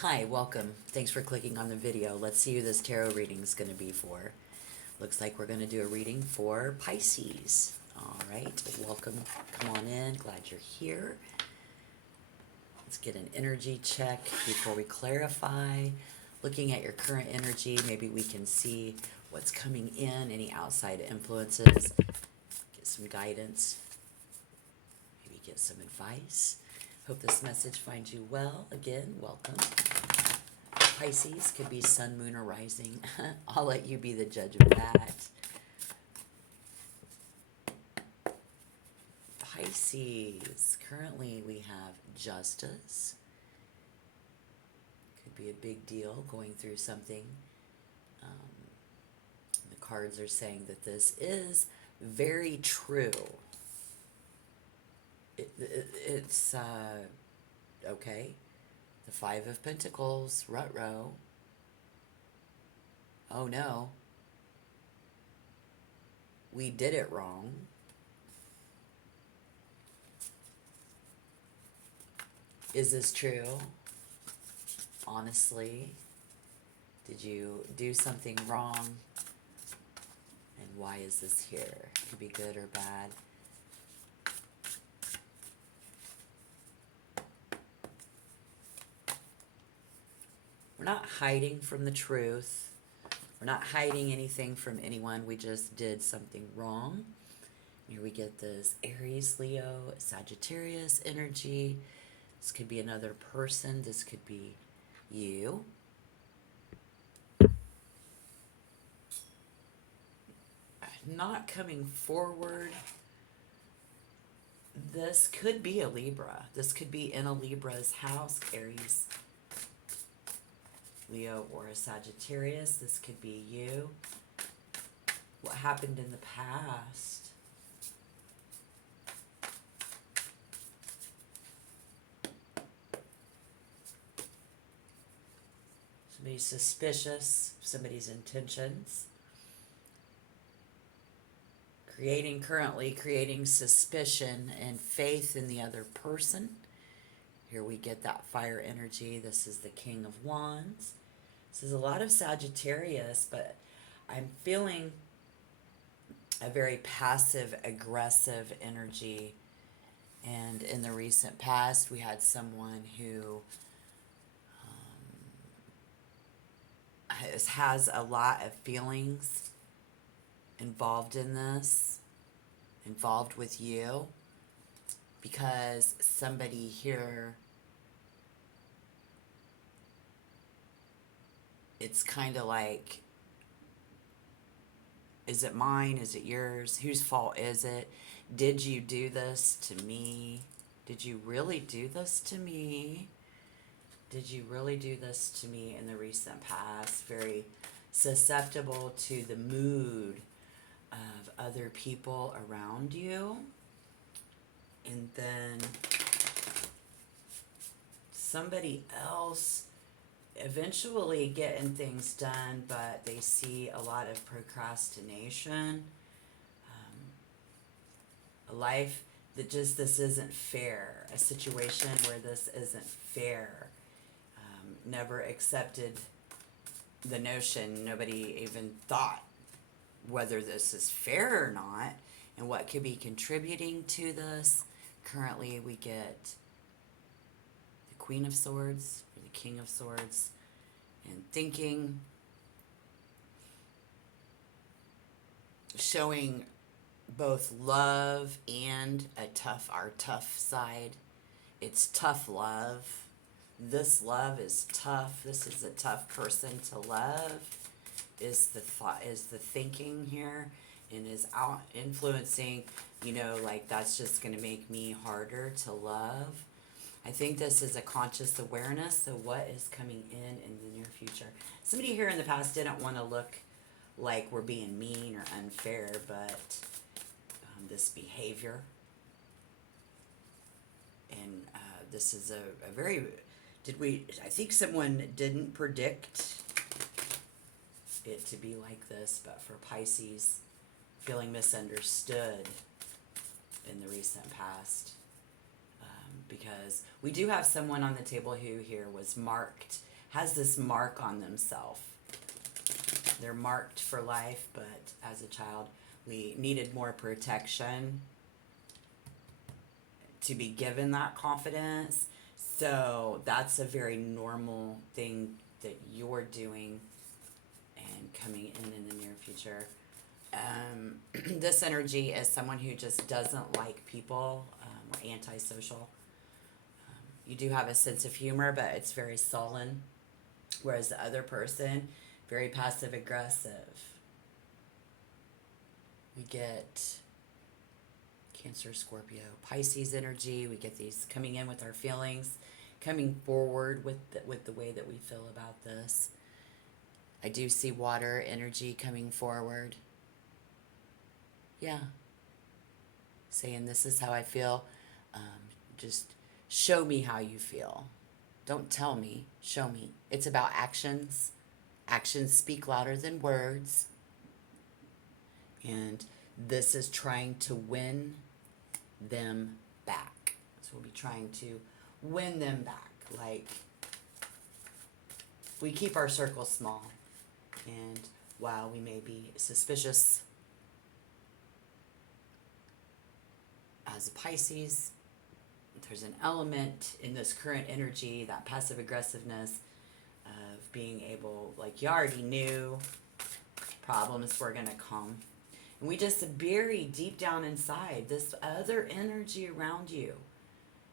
Hi, welcome. Thanks for clicking on the video. Let's see who this tarot reading is going to be for. Looks like we're going to do a reading for Pisces. All right, welcome. Come on in. Glad you're here. Let's get an energy check before we clarify. Looking at your current energy, maybe we can see what's coming in, any outside influences, get some guidance, maybe get some advice. Hope this message finds you well. Again, welcome. Pisces could be sun, moon, or rising. I'll let you be the judge of that. Pisces, currently we have justice. Could be a big deal going through something. The cards are saying that this is very true. It's okay. The Five of Pentacles, rut-row. Oh no. We did it wrong. Is this true? Honestly, did you do something wrong? And why is this here? It could be good or bad. We're not hiding from the truth. We're not hiding anything from anyone. We just did something wrong. Here we get this Aries, Leo, Sagittarius energy. This could be another person. This could be you. Not coming forward. This could be a Libra. This could be in a Libra's house, Aries, Leo, or a Sagittarius. This could be you. What happened in the past? Somebody's suspicious of somebody's intentions. Currently creating suspicion and faith in the other person. Here we get that fire energy. This is the King of Wands. This is a lot of Sagittarius, but I'm feeling a very passive, aggressive energy. And in the recent past, we had someone who has a lot of feelings involved in this, involved with you, because somebody here, it's kind of like, is it mine? Is it yours? Whose fault is it? Did you do this to me? Did you really do this to me? Did you really do this to me in the recent past? Very susceptible to the mood of other people around you. And then somebody else eventually getting things done, but they see a lot of procrastination. A life that just, this isn't fair. A situation where this isn't fair. Never accepted the notion, nobody even thought whether this is fair or not, and what could be contributing to this. Currently we get the Queen of Swords, or the King of Swords, and thinking, showing both love and our tough side. It's tough love. This love is tough. This is a tough person to love. Is the thought, is the thinking here, and is out influencing, like that's just going to make me harder to love. I think this is a conscious awareness of what is coming in the near future. Somebody here in the past didn't want to look like we're being mean or unfair, but this behavior, and this is a very, I think someone didn't predict it to be like this, but for Pisces, feeling misunderstood in the recent past, because we do have someone on the table who here was marked, has this mark on themselves. They're marked for life, but as a child, we needed more protection to be given that confidence. So that's a very normal thing that you're doing and coming in the near future. This energy is someone who just doesn't like people, or antisocial. You do have a sense of humor, but it's very sullen. Whereas the other person, very passive aggressive. We get Cancer, Scorpio, Pisces energy. We get these coming in with our feelings, coming forward with the way that we feel about this. I do see water energy coming forward. Yeah. Saying this is how I feel. Just show me how you feel. Don't tell me, show me. It's about actions. Actions speak louder than words. And this is trying to win them back. So we'll be trying to win them back. Like, we keep our circle small. And while we may be suspicious as a Pisces, there's an element in this current energy, that passive aggressiveness of being able, like you already knew, problems were going to come. And we just bury deep down inside this other energy around you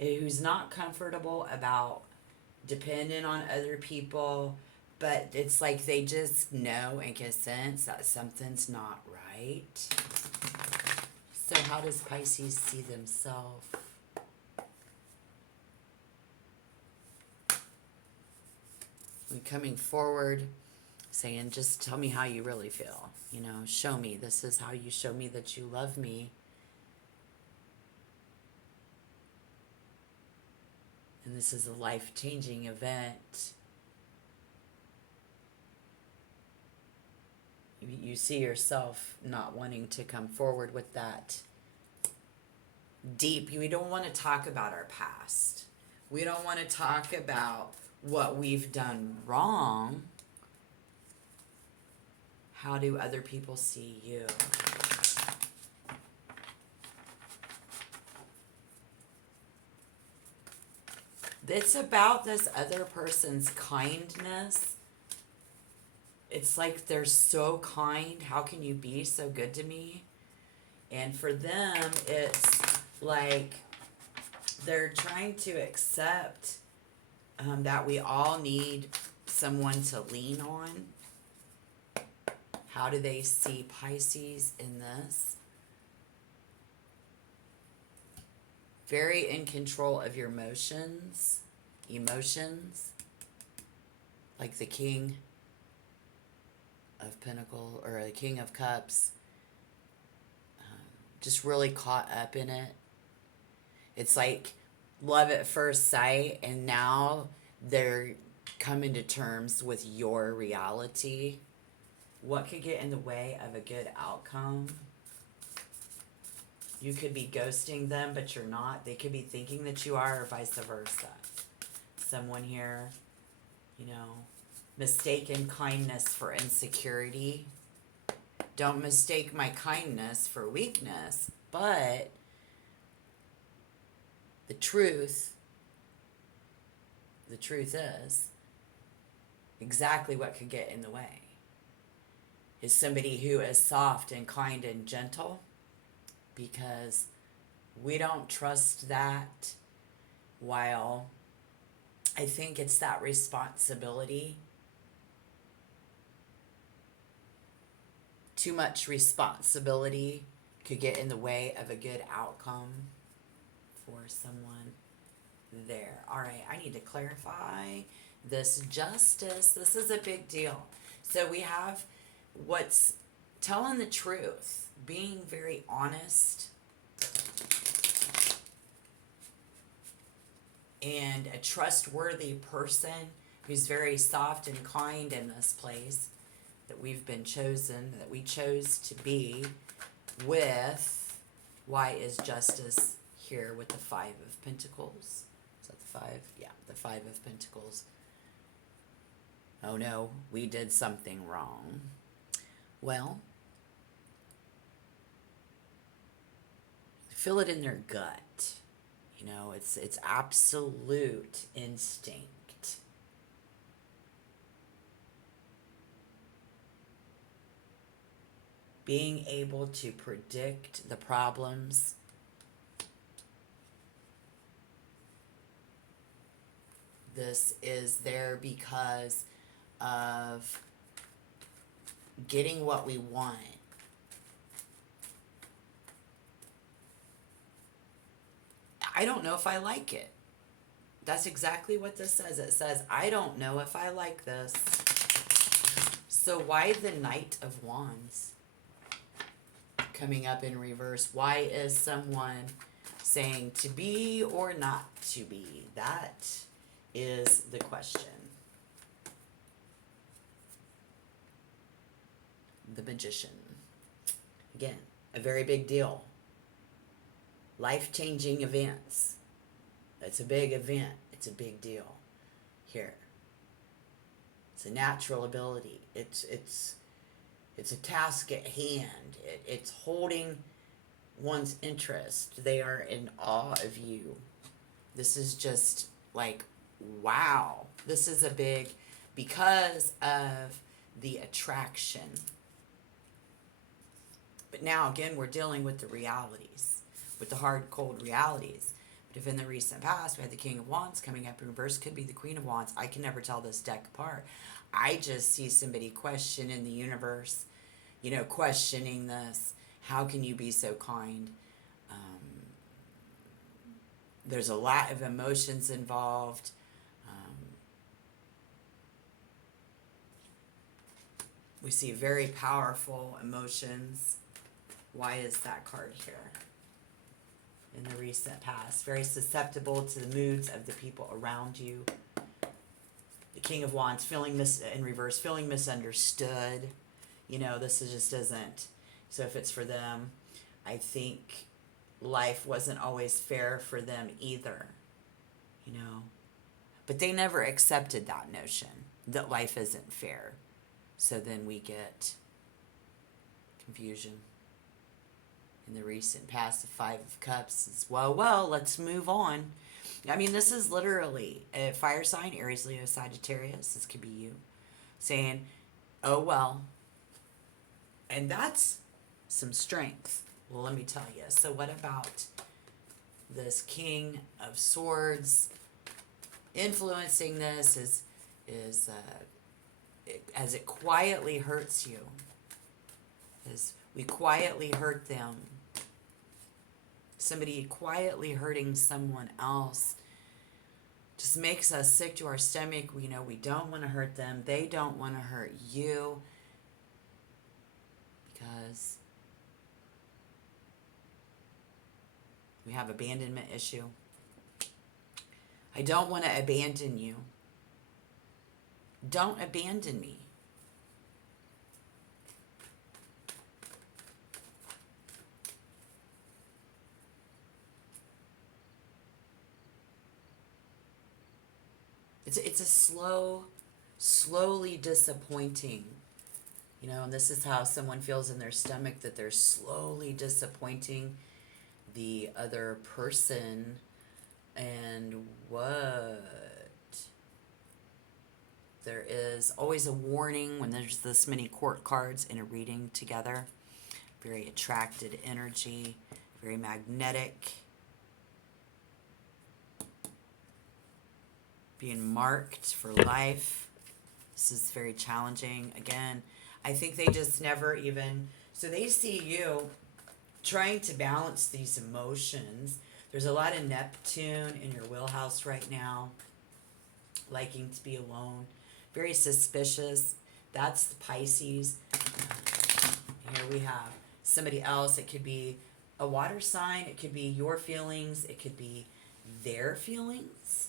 who's not comfortable about depending on other people, but it's like they just know and can sense that something's not right. So how does Pisces see themselves? We're coming forward, saying, just tell me how you really feel. You know, show me. This is how you show me that you love me. And this is a life-changing event. You see yourself not wanting to come forward with that deep. We don't want to talk about our past. We don't want to talk about what we've done wrong. How do other people see you? It's about this other person's kindness. It's like they're so kind. How can you be so good to me? And for them, it's like they're trying to accept that we all need someone to lean on. How do they see Pisces in this? Very in control of your emotions. Like the King of Pentacles or the King of Cups. Just really caught up in it. It's like love at first sight, and now they're coming to terms with your reality. What could get in the way of a good outcome? You could be ghosting them, but you're not. They could be thinking that you are, or vice versa. Someone here, you know, mistaken kindness for insecurity. Don't mistake my kindness for weakness, but the truth is exactly what could get in the way is somebody who is soft and kind and gentle, because we don't trust that. While I think it's that responsibility. Too much responsibility could get in the way of a good outcome for someone there. All right, I need to clarify this justice. This is a big deal. So we have what's telling the truth, being very honest, and a trustworthy person who's very soft and kind in this place that we've been chosen, that we chose to be with. Why is justice here with the Five of Pentacles. Is that the five? Yeah, the Five of Pentacles. Oh no, we did something wrong. Well, feel it in their gut. You know, it's absolute instinct. Being able to predict the problems. This is there because of getting what we want. I don't know if I like it. That's exactly what this says. It says, I don't know if I like this. So why the Knight of Wands coming up in reverse? Why is someone saying to be or not to be? That is the question. The Magician. Again, a very big deal. Life-changing events. It's a big event. It's a big deal. Here. It's a natural ability. It's a task at hand. It's holding one's interest. They are in awe of you. This is just like, wow. This is a big, because of the attraction. But now, again, we're dealing with the realities, with the hard, cold realities. But if in the recent past we had the King of Wands coming up in reverse, could be the Queen of Wands. I can never tell this deck apart. I just see somebody questioning the universe, you know, questioning this. How can you be so kind? There's a lot of emotions involved. We see very powerful emotions. Why is that card here? In the recent past, very susceptible to the moods of the people around you. The King of Wands, feeling in reverse, feeling misunderstood. You know, this just isn't. So if it's for them, I think life wasn't always fair for them either. You know, but they never accepted that notion that life isn't fair. So then we get confusion. In the recent past, the Five of Cups is, well, let's move on. I mean, this is literally a fire sign, Aries, Leo, Sagittarius. This could be you saying, oh, well. And that's some strength. Well, let me tell you. So what about this King of Swords? Influencing this is as it quietly hurts you. As we quietly hurt them. Somebody quietly hurting someone else just makes us sick to our stomach. We know we don't want to hurt them. They don't want to hurt you. Because we have abandonment issue. I don't want to abandon you. Don't abandon me. It's a slowly disappointing, you know, and this is how someone feels in their stomach, that they're slowly disappointing the other person. And what? There is always a warning when there's this many court cards in a reading together. Very attracted energy, very magnetic. Being marked for life. This is very challenging. Again, I think they just never even, so they see you trying to balance these emotions. There's a lot of Neptune in your wheelhouse right now. Liking to be alone. Very suspicious. That's the Pisces. Here we have somebody else. It could be a water sign. It could be your feelings. It could be their feelings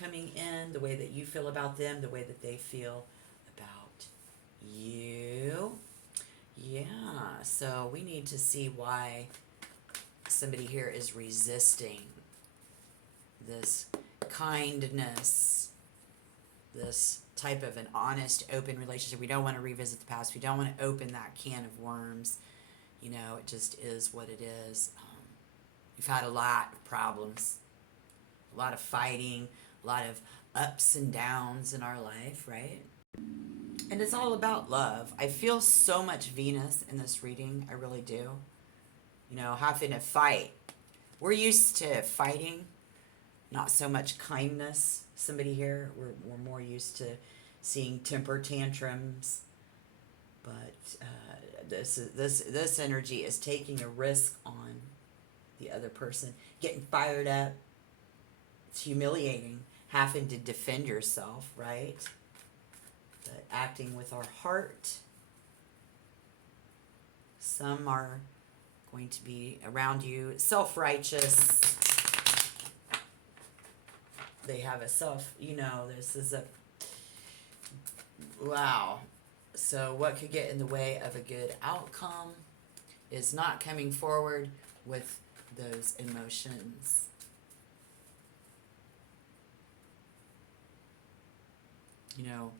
coming in, the way that you feel about them, the way that they feel about you. Yeah, so we need to see why somebody here is resisting this kindness, this type of an honest, open relationship. We don't want to revisit the past. We don't want to open that can of worms. You know, it just is what it is. We've had a lot of problems, a lot of fighting, a lot of ups and downs in our life, right? And it's all about love. I feel so much Venus in this reading. I really do. You know, having to fight. We're used to fighting, not so much kindness. Somebody here, we're more used to seeing temper tantrums. But this energy is taking a risk on the other person, getting fired up. It's humiliating, having to defend yourself, right? But acting with our heart. Some are going to be around you self-righteous. They have a self, you know, this is a, wow. So what could get in the way of a good outcome is not coming forward with those emotions. You know,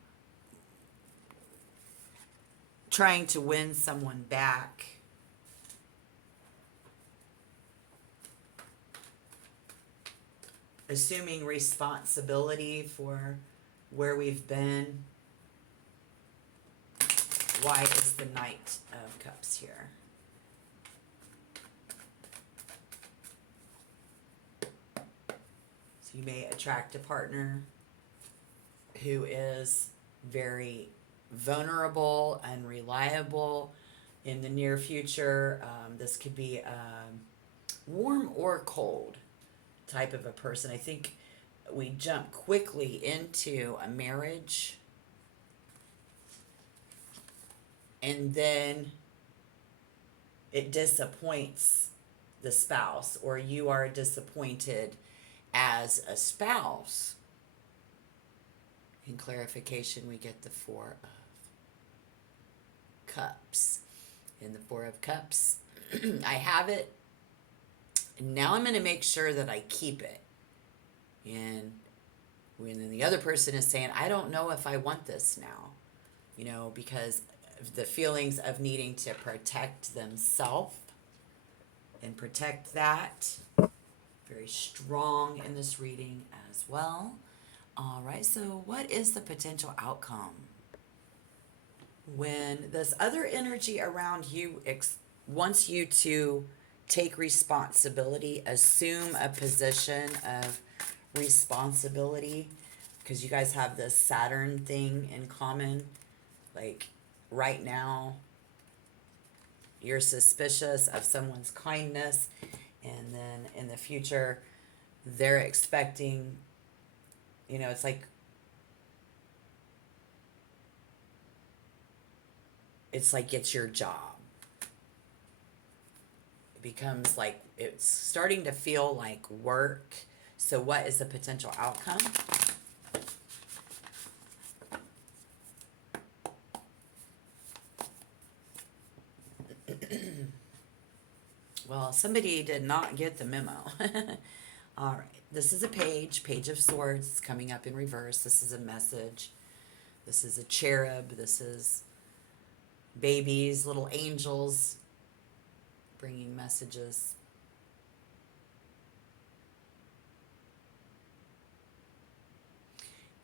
trying to win someone back. Assuming responsibility for where we've been. Why is the Knight of Cups here? So you may attract a partner who is very vulnerable and reliable in the near future. This could be warm or cold type of a person. I think we jump quickly into a marriage, and then it disappoints the spouse, or you are disappointed as a spouse. In clarification, we get the Four of Cups. In the Four of Cups, I have it. And now I'm going to make sure that I keep it. And when the other person is saying, I don't know if I want this now, you know, because of the feelings of needing to protect themselves and protect that. Very strong in this reading as well. All right, so what is the potential outcome? When this other energy around you wants you to take responsibility, assume a position of responsibility, because you guys have this Saturn thing in common. Like right now, you're suspicious of someone's kindness, and then in the future, they're expecting, you know, it's like it's your job. It becomes like, it's starting to feel like work. So what is the potential outcome? Well, somebody did not get the memo. All right. This is a page of swords. It's coming up in reverse. This is a message. This is a cherub. This is babies, little angels bringing messages.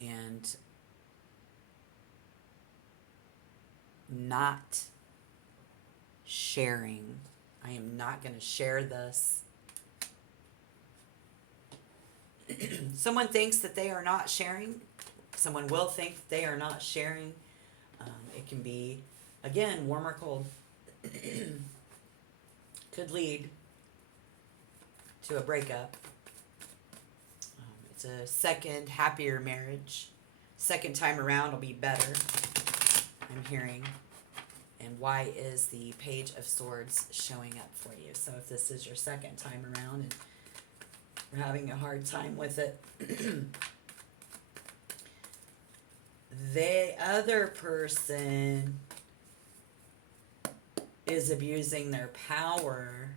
And not sharing. I am not going to share this. Someone thinks that they are not sharing. Someone will think they are not sharing. It can be, again, warm or cold. Could lead to a breakup. It's a second, happier marriage. Second time around will be better, I'm hearing. And why is the Page of Swords showing up for you? So if this is your second time around and you're having a hard time with it, the other person is abusing their power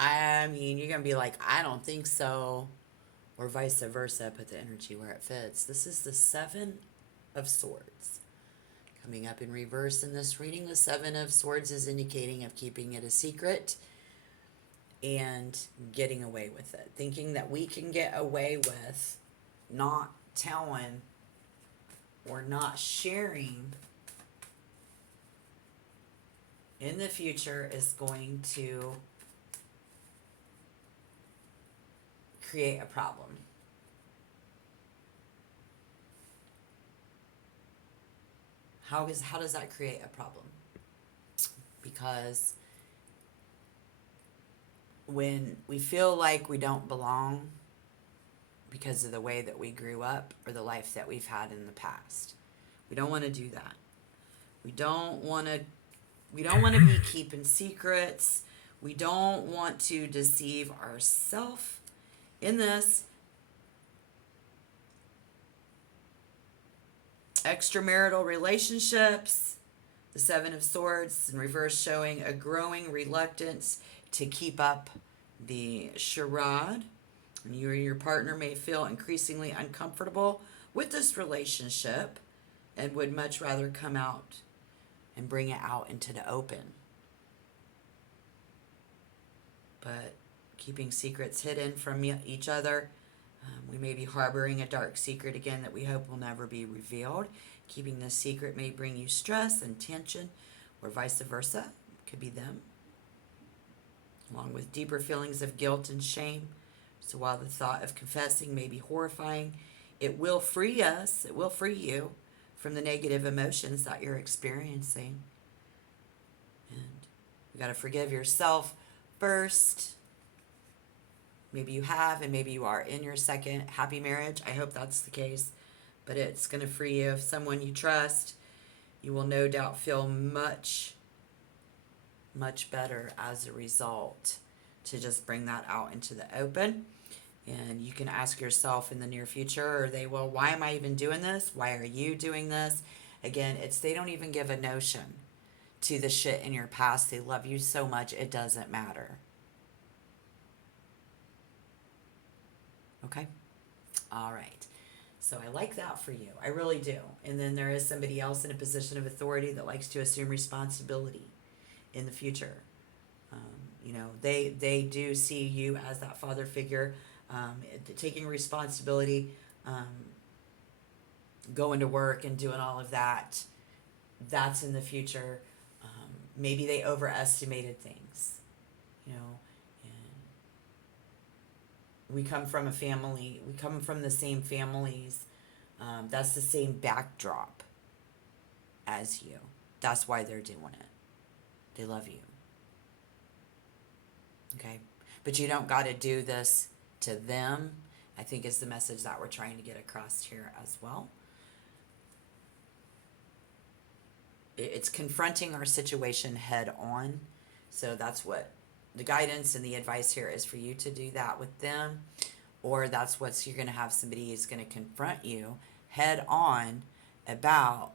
I mean, you're going to be like, I don't think so. Or vice versa, put the energy where it fits. This is the Seven of Swords. Coming up in reverse in this reading, the Seven of Swords is indicating of keeping it a secret and getting away with it. Thinking that we can get away with not telling or not sharing in the future is going to create a problem. How does that create a problem? Because when we feel like we don't belong because of the way that we grew up or the life that we've had in the past, we don't want to do that. We don't want to be keeping secrets. We don't want to deceive ourselves in this. Extramarital relationships, the Seven of Swords in reverse showing a growing reluctance to keep up the charade. And you or your partner may feel increasingly uncomfortable with this relationship and would much rather come out and bring it out into the open. But keeping secrets hidden from each other, we may be harboring a dark secret again that we hope will never be revealed. Keeping this secret may bring you stress and tension, or vice versa. It could be them. Along with deeper feelings of guilt and shame. So while the thought of confessing may be horrifying, it will free us, it will free you from the negative emotions that you're experiencing. And you got to forgive yourself first. Maybe you have, and maybe you are in your second happy marriage. I hope that's the case. But it's going to free you of someone you trust. You will no doubt feel much, much better as a result to just bring that out into the open. And you can ask yourself in the near future, or they will, why am I even doing this? Why are you doing this? Again, they don't even give a notion to the shit in your past. They love you so much, it doesn't matter. Okay? All right. So I like that for you. I really do. And then there is somebody else in a position of authority that likes to assume responsibility in the future. They do see you as that father figure, taking responsibility, going to work and doing all of that. That's in the future. Maybe they overestimated things, and we come from the same families. That's the same backdrop as you. That's why they're doing it. They love you. Okay? But you don't got to do this to them, I think is the message that we're trying to get across here as well. It's confronting our situation head on. So that's what the guidance and the advice here is, for you to do that with them. Or that's what you're going to have somebody who's going to confront you head on about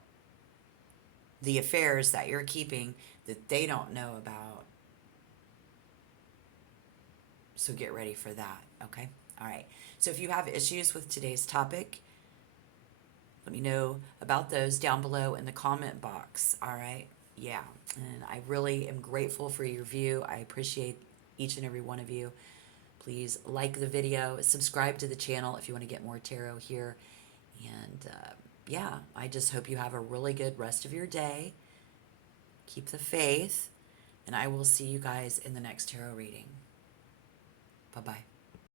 the affairs that you're keeping that they don't know about. So get ready for that, okay? All right. So if you have issues with today's topic, let me know about those down below in the comment box, all right? Yeah, and I really am grateful for your view. I appreciate each and every one of you. Please like the video, subscribe to the channel if you want to get more tarot here. And yeah, I just hope you have a really good rest of your day. Keep the faith, and I will see you guys in the next tarot reading. Bye-bye.